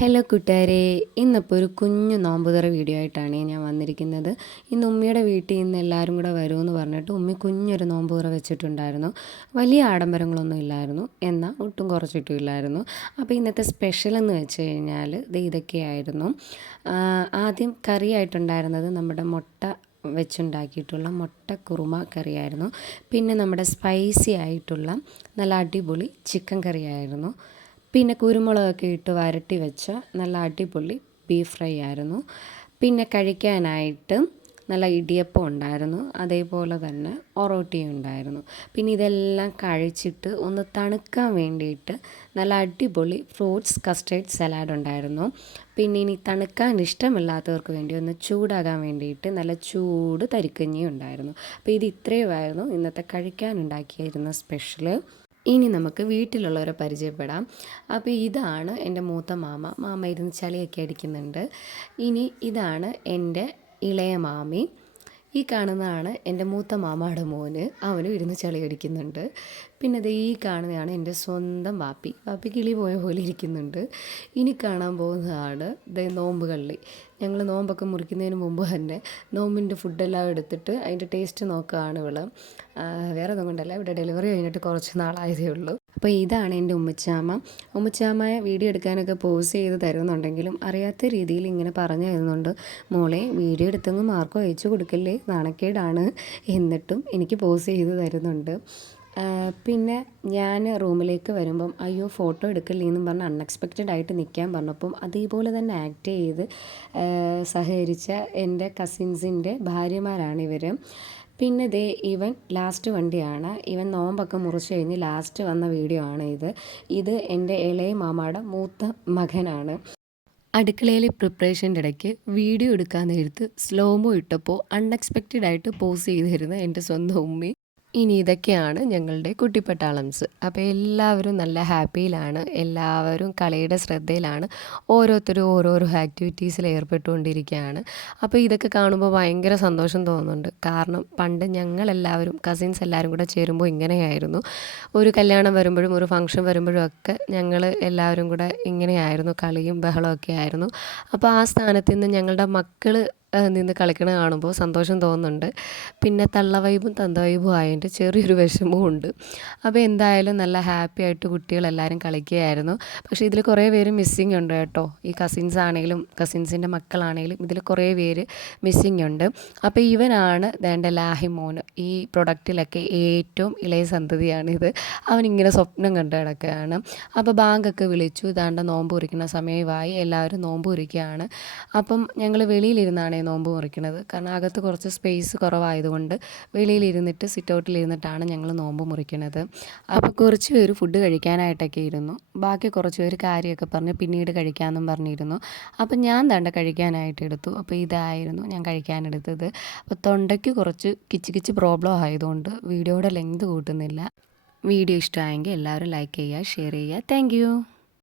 Hello കൂട്ടുകാരെ ഇന്നിപ്പോൾ ഒരു കുഞ്ഞു നോമ്പുതറ വീഡിയോ ആയിട്ടാണ് ഞാൻ വന്നിരിക്കുന്നത്. ഇന്ന് ഉമ്മിയുടെ വീട്ടിൽ നിന്ന് എല്ലാവരും കൂടെ വരുമെന്ന് പറഞ്ഞിട്ട് ഉമ്മി കുഞ്ഞൊരു നോമ്പുതറ വെച്ചിട്ടുണ്ടായിരുന്നു. വലിയ ആഡംബരങ്ങളൊന്നും ഇല്ലായിരുന്നു. എന്നാൽ ഒട്ടും കുറച്ചിട്ടും ഇല്ലായിരുന്നു. അപ്പോൾ ഇന്നത്തെ സ്പെഷ്യൽ എന്ന് വെച്ച് കഴിഞ്ഞാൽ ഇത് ഇതൊക്കെയായിരുന്നു. ആദ്യം കറിയായിട്ടുണ്ടായിരുന്നത് നമ്മുടെ മുട്ട വെച്ചുണ്ടാക്കിയിട്ടുള്ള മുട്ട കുറുമ കറിയായിരുന്നു. പിന്നെ നമ്മുടെ സ്പൈസി ആയിട്ടുള്ള നല്ല അടിപൊളി ചിക്കൻ കറിയായിരുന്നു. പിന്നെ കുരുമുളകൊക്കെ ഇട്ട് വരട്ടി വെച്ച നല്ല അടിപൊളി ബീഫ് ഫ്രൈ ആയിരുന്നു. പിന്നെ കഴിക്കാനായിട്ട് നല്ല ഇടിയപ്പം ഉണ്ടായിരുന്നു. അതേപോലെ തന്നെ ഒറോട്ടിയും ഉണ്ടായിരുന്നു. പിന്നെ ഇതെല്ലാം കഴിച്ചിട്ട് ഒന്ന് തണുക്കാൻ വേണ്ടിയിട്ട് നല്ല അടിപൊളി ഫ്രൂട്ട്സ് കസ്റ്റേർഡ് സലാഡ് ഉണ്ടായിരുന്നു. പിന്നെ ഇനി തണുക്കാൻ ഇഷ്ടമില്ലാത്തവർക്ക് വേണ്ടി ഒന്ന് ചൂടാകാൻ വേണ്ടിയിട്ട് നല്ല ചൂട് തരിക്കഞ്ഞി ഉണ്ടായിരുന്നു. അപ്പോൾ ഇത് ഇത്രയുമായിരുന്നു. ഇന്നത്തെ കഴിക്കാൻ കഴിക്കാനുണ്ടാക്കിയിരുന്ന സ്പെഷ്യൽ ഇനി നമുക്ക് വീട്ടിലുള്ളവരെ പരിചയപ്പെടാം. അപ്പോൾ ഇതാണ് എന്റെ മൂത്ത മാമ. മാമ ഇരുന്ന് ചളിയൊക്കെ അടിക്കുന്നുണ്ട്. ഇനി ഇതാണ് എന്റെ ഇളയ മാമി. ഈ കാണുന്നതാണ് എന്റെ മൂത്ത മാമയുടെ മോന്. അവനും ഇരുന്ന് ചളി അടിക്കുന്നുണ്ട് പിന്നെ അത് ഈ കാണുന്നതാണ് എന്റെ സ്വന്തം വാപ്പി. വാപ്പി കിളി പോയ പോലെ ഇരിക്കുന്നുണ്ട്. ഇനി കാണാൻ പോകുന്നതാണ് ദേ നോമ്പ് കള്ളി. ഞങ്ങൾ നോമ്പൊക്കെ മുറിക്കുന്നതിന് മുമ്പ് തന്നെ നോമ്പിന്റെ ഫുഡെല്ലാം എടുത്തിട്ട് അതിന്റെ ടേസ്റ്റ് നോക്കുകയാണ് ഇവൾ. വേറെ ഒന്നും കൊണ്ടല്ല. ഇവിടെ ഡെലിവറി കഴിഞ്ഞിട്ട് കുറച്ച് നാളായതേ ഉള്ളൂ. അപ്പോൾ ഇതാണ് എന്റെ ഉമ്മച്ചാമ്മ. ഉമ്മച്ചാമ്മയെ വീഡിയോ എടുക്കാനൊക്കെ പോസ് ചെയ്ത് തരുന്നുണ്ടെങ്കിലും അറിയാത്ത രീതിയിൽ ഇങ്ങനെ പറഞ്ഞു തരുന്നുണ്ട്. മോളെ വീഡിയോ എടുത്തെങ്കിൽ മാർക്കോ അയച്ചു കൊടുക്കല്ലേ? നാണക്കേടാണ്. എന്നിട്ടും എനിക്ക് പോസ് ചെയ്ത് തരുന്നുണ്ട്. പിന്നെ ഞാൻ റൂമിലേക്ക് വരുമ്പം അയ്യോ ഫോട്ടോ എടുക്കല്ലേ എന്നും പറഞ്ഞ് അൺഎക്സ്പെക്റ്റഡ് ആയിട്ട് നിൽക്കാൻ പറഞ്ഞപ്പം അതേപോലെ തന്നെ ആക്ട് ചെയ്ത് സഹകരിച്ച എന്റെ കസിൻസിന്റെ ഭാര്യമാരാണ് ഇവർ പിന്നെ ദേ ഇവൻ ലാസ്റ്റ് വണ്ടിയാണ്. ഇവൻ നോമ്പൊക്കെ മുറിച്ച് കഴിഞ്ഞ് ലാസ്റ്റ് വന്ന വീഡിയോ ആണ് ഇത്. ഇത് എന്റെ ഇളയ മാമയുടെ മൂത്ത മകനാണ്. അടുക്കളയിലെ പ്രിപ്പറേഷന്റെ ഇടയ്ക്ക് വീഡിയോ എടുക്കാൻ നേരത്ത് സ്ലോമോ ഇട്ടപ്പോൾ അൺഎക്സ്പെക്റ്റഡ് ആയിട്ട് പോസ് ചെയ്തിരുന്ന എന്റെ സ്വന്തം ഉമ്മി. ഇനി ഇതൊക്കെയാണ് ഞങ്ങളുടെ കുട്ടിപ്പട്ടാളംസ്. അപ്പോൾ എല്ലാവരും നല്ല ഹാപ്പിയിലാണ്. എല്ലാവരും കളിയുടെ ശ്രദ്ധയിലാണ്. ഓരോരുത്തരും ഓരോരോ ആക്ടിവിറ്റീസിൽ ഏർപ്പെട്ടുകൊണ്ടിരിക്കുകയാണ്. അപ്പോൾ ഇതൊക്കെ കാണുമ്പോൾ ഭയങ്കര സന്തോഷം തോന്നുന്നുണ്ട്. കാരണം പണ്ട് ഞങ്ങളെല്ലാവരും കസിൻസ് എല്ലാവരും കൂടെ ചേരുമ്പോൾ ഇങ്ങനെയായിരുന്നു. ഒരു കല്യാണം വരുമ്പോഴും ഒരു ഫംഗ്ഷൻ വരുമ്പോഴും ഒക്കെ ഞങ്ങൾ എല്ലാവരും കൂടെ ഇങ്ങനെയായിരുന്നു. കളിയും ബഹളമൊക്കെ ആയിരുന്നു. അപ്പോൾ ആ സ്ഥാനത്ത് നിന്ന് ഞങ്ങളുടെ മക്കൾ നിന്ന് കളിക്കണ കാണുമ്പോൾ സന്തോഷം തോന്നുന്നുണ്ട്. പിന്നെ തള്ള വൈബും തന്ത വൈബും ആയതിന്റെ ചെറിയൊരു വിഷമവും ഉണ്ട്. അപ്പോൾ എന്തായാലും നല്ല ഹാപ്പി ആയിട്ട് കുട്ടികളെല്ലാവരും കളിക്കുകയായിരുന്നു. പക്ഷേ ഇതിൽ കുറേ പേര് മിസ്സിങ് ഉണ്ട് കേട്ടോ. ഈ കസിൻസ് ആണെങ്കിലും കസിൻസിന്റെ മക്കളാണെങ്കിലും ഇതിൽ കുറേ പേര് മിസ്സിങ് ഉണ്ട്. അപ്പോൾ ഇവനാണ് വേണ്ട ലാഹി മോൻ ഈ പ്രൊഡക്റ്റിലൊക്കെ ഏറ്റവും ഇളയ സന്തതിയാണിത്. അവനിങ്ങനെ സ്വപ്നം കണ്ട് കിടക്കുകയാണ്. അപ്പോൾ ബാങ്കൊക്കെ വിളിച്ചു. ഇതാണ്ട് നോമ്പ് കുറിക്കുന്ന സമയമായി. എല്ലാവരും നോമ്പ് കുറിക്കുകയാണ്. അപ്പം ഞങ്ങൾ വെളിയിലിരുന്നാണ് നോമ്പ് മുറിക്കുന്നത് കാരണം അകത്ത് കുറച്ച് സ്പേസ് കുറവായതുകൊണ്ട് വെളിയിലിരുന്നിട്ട് സിറ്റ് ഔട്ടിലിരുന്നിട്ടാണ് ഞങ്ങൾ നോമ്പ് മുറിക്കുന്നത് അപ്പോൾ കുറച്ച് പേര് ഫുഡ് കഴിക്കാനായിട്ടൊക്കെ ഇരുന്നു. ബാക്കി കുറച്ച് പേര് കാര്യമൊക്കെ പറഞ്ഞ് പിന്നീട് കഴിക്കാമെന്നും പറഞ്ഞിരുന്നു. അപ്പോൾ ഞാൻ തണ്ട കഴിക്കാനായിട്ട് എടുത്തു. അപ്പോൾ ഇതായിരുന്നു ഞാൻ കഴിക്കാനെടുത്തത്. അപ്പോൾ തൊണ്ടയ്ക്ക് കുറച്ച് കിച്ച് കിച്ച് പ്രോബ്ലം ആയതുകൊണ്ട് വീഡിയോയുടെ ലെങ്ത് കൂട്ടുന്നില്ല. വീഡിയോ ഇഷ്ടമായെങ്കിൽ എല്ലാവരും ലൈക്ക് ചെയ്യുക ഷെയർ ചെയ്യുക. താങ്ക്